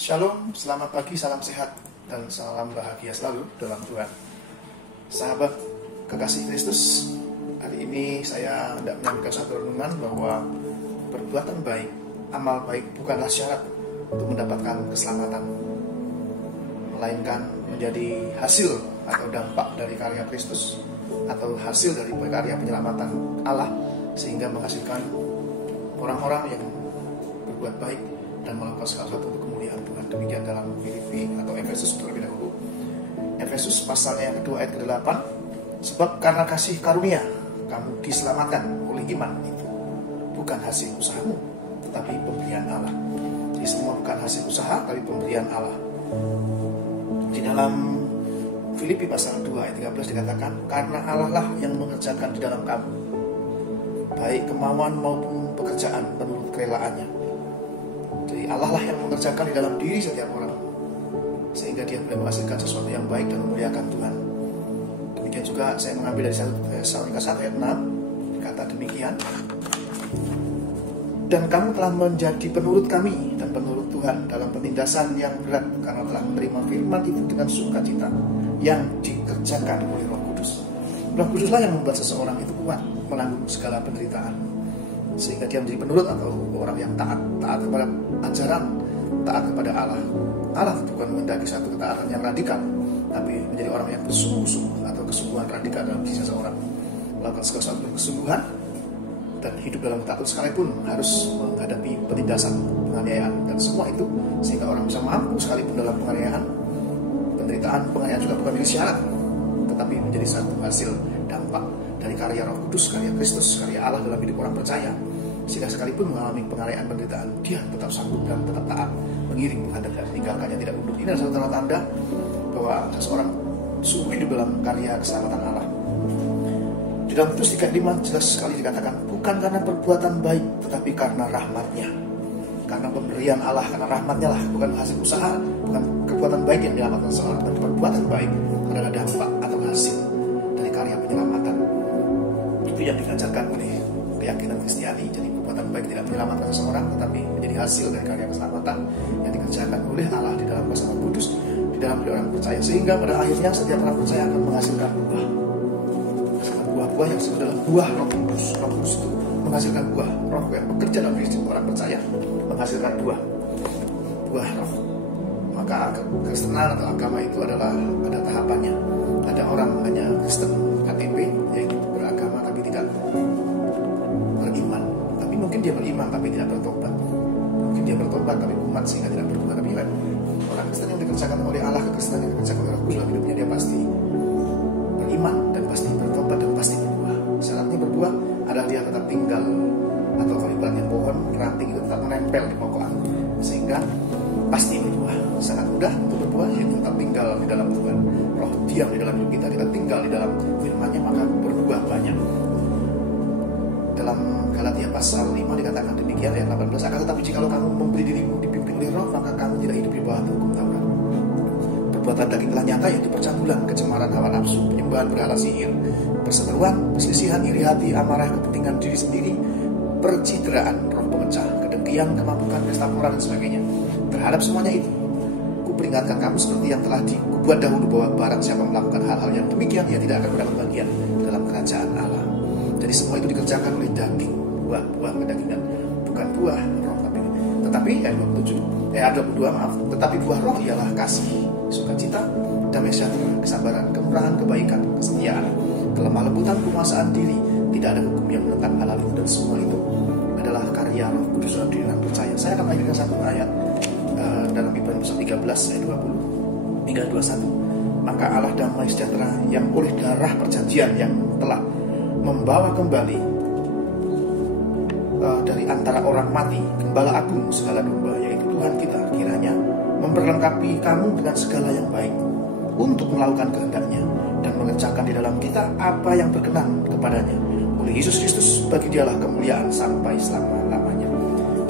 Shalom, selamat pagi, salam sehat, dan salam bahagia selalu dalam Tuhan. Sahabat kekasih Kristus, hari ini saya hendak menyampaikan satu renungan bahwa perbuatan baik, amal baik bukanlah syarat untuk mendapatkan keselamatan, melainkan menjadi hasil atau dampak dari karya Kristus atau hasil dari karya penyelamatan Allah, sehingga menghasilkan orang-orang yang berbuat baik dan melakukan segala sesuatu untuk kemuliaan Tuhan. Demikian dalam Filipi atau Efesus terlebih dahulu. Efesus pasal yang kedua ayat ke-8, sebab karena kasih karunia kamu diselamatkan oleh iman, itu bukan hasil usahamu tetapi pemberian Allah. Jadi semua bukan hasil usaha tapi pemberian Allah. Di dalam Filipi pasal 2 ayat 13 dikatakan, karena Allah lah yang mengerjakan di dalam kamu baik kemauan maupun pekerjaan menurut kerelaannya. Jadi Allah lah yang mengerjakan di dalam diri setiap orang, sehingga dia boleh menghasilkan sesuatu yang baik dan memuliakan Tuhan. Demikian juga saya mengambil dari 1 Tesalonika 1 ayat 6, kata demikian, dan kamu telah menjadi penurut kami dan penurut Tuhan dalam penindasan yang berat, karena telah menerima firman itu dengan sukacita yang dikerjakan oleh Roh Kudus. Roh Kuduslah yang membuat seseorang itu kuat menanggung segala penderitaan, sehingga dia menjadi penurut atau orang yang taat kepada ajaran, taat kepada Allah. Allah bukan menghendaki satu ketaatan yang radikal, tapi menjadi orang yang bersungguh-sungguh atau kesungguhan radikal dalam diri seseorang, melakukan segala sesuatu dengan kesungguhan dan hidup dalam taat sekalipun harus menghadapi penindasan, penganiayaan dan semua itu, sehingga orang bisa mampu sekalipun dalam penganiayaan, penderitaan, penganiayaan juga bukan menjadi syarat, tetapi menjadi satu hasil dampak dari karya Roh Kudus, karya Kristus, karya Allah dalam hidup orang percaya, sehingga sekalipun mengalami penganiayaan, penderitaan, dia tetap sanggup dan tetap taat mengiring Tuhan dan meninggalkannya tidak mundur. Ini adalah satu tanda bahwa seseorang sungguh hidup dalam karya keselamatan Allah. Di dalam Titus 3:5 jelas sekali dikatakan, bukan karena perbuatan baik tetapi karena rahmatnya, karena pemberian Allah, karena rahmatnya lah, bukan hasil usaha, bukan perbuatan baik yang dilakukan seseorang, tapi perbuatan baik adalah dampak atau hasil dari karya penyelamatan. Itu yang diajarkan oleh keyakinan Kristiani. Jadi perbuatan baik tidak menyelamatkan seseorang, tetapi menjadi hasil dari karya keselamatan yang dikerjakan oleh Allah di dalam kuasa Roh Kudus di dalam diri orang percaya, sehingga pada akhirnya setiap orang percaya akan menghasilkan buah-buah yang disebut adalah buah Roh Kudus. Roh Kudus itu menghasilkan buah Roh yang bekerja dalam diri orang percaya, menghasilkan buah Roh. Maka kekristenan atau agama itu adalah ada tahapannya. Ada orang hanya Kristen KTP, yaitu beragama tapi tidak beriman. Tapi mungkin dia beriman tapi tidak bertobat. Mungkin dia bertobat tapi umat sehingga tidak berubah. Tapi orang Kristen yang dikerjakan oleh Allah, kekristenan yang dikerjakan oleh Roh Kudus dalam hidupnya, dia pasti beriman dan pasti bertobat dan pasti berbuah. Syaratnya berbuah adalah dia tetap tinggal, atau kalau ibaratnya pohon ranting itu tetap menempel di pokok anggur, sehingga pasti berbuah. Sangat mudah untuk berbuah, yaitu tetap tinggal di dalam Tuhan. Roh diam di dalam hidup kita, kita tinggal di dalam firman-Nya, maka berbuah banyak. Dalam Galatia pasal 5 dikatakan demikian ayat 18, akan tetapi jikalau kamu memberi dirimu dipimpin oleh Roh, maka kamu tidak hidup di bawah hukum Taurat. Perbuatan daging telah nyata, yaitu percabulan, kecemaran hawa nafsu, penyembahan berhala sihir, perseteruan, perselisihan, iri hati, amarah, kepentingan diri sendiri, percideraan, roh pemecah, kedengkian, kemabukan, pesta pora dan sebagainya. Terhadap semuanya itu, kuperingatkan kamu seperti yang telah kubuat dahulu, bahwa barang siapa melakukan hal-hal yang demikian, ia tidak akan mendapat bagian dalam kerajaan Allah. Jadi semua itu dikerjakan oleh daging, buah kedagingan, bukan buah roh. Tetapi ayat 22 maaf, tetapi buah roh ialah kasih, sukacita, damai sejahtera, kesabaran, kemurahan, kebaikan, kesetiaan, kelemah lembutan, penguasaan diri. Tidak ada hukum yang menentang hal itu, dan semua itu adalah karya Roh Kudus dalam diri orang percaya. Saya akan mengajarkan satu ayat dalam Ibrani pasal 13 ayat 20 hingga 21. Maka Allah damai sejahtera yang oleh darah perjanjian yang telah membawa kembali dari antara orang mati Gembala Agung segala domba, yaitu Tuhan kita, kiranya memperlengkapi kamu dengan segala yang baik untuk melakukan kehendak-Nya dan mengerjakan di dalam kita apa yang berkenan kepadanya. Oleh Yesus Kristus, bagi Dialah kemuliaan sampai selama-lamanya.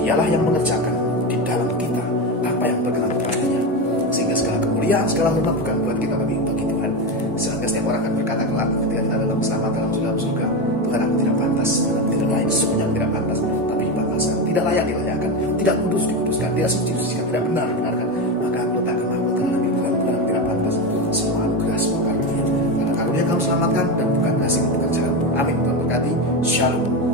Dialah yang mengerjakan di dalam kita apa yang berkenan kepadanya, sehingga segala kemuliaan, segala hormat bukan buat kita, tapi bagi Tuhan. Sehingga setiap orang akan berkata kelak ketika kita dalam selamat dalam surga, Tuhan, aku tidak pantas, dalam tidak lain semuanya tidak pantas, tapi dipantaskan, tidak layak dilayakkan, tidak kudus dikuduskan, tidak suci disucikan, tidak benar dibenarkan. terselamatkan dan bukan hasil pekerjaan. Amin. Tuhan berkati. Shalom.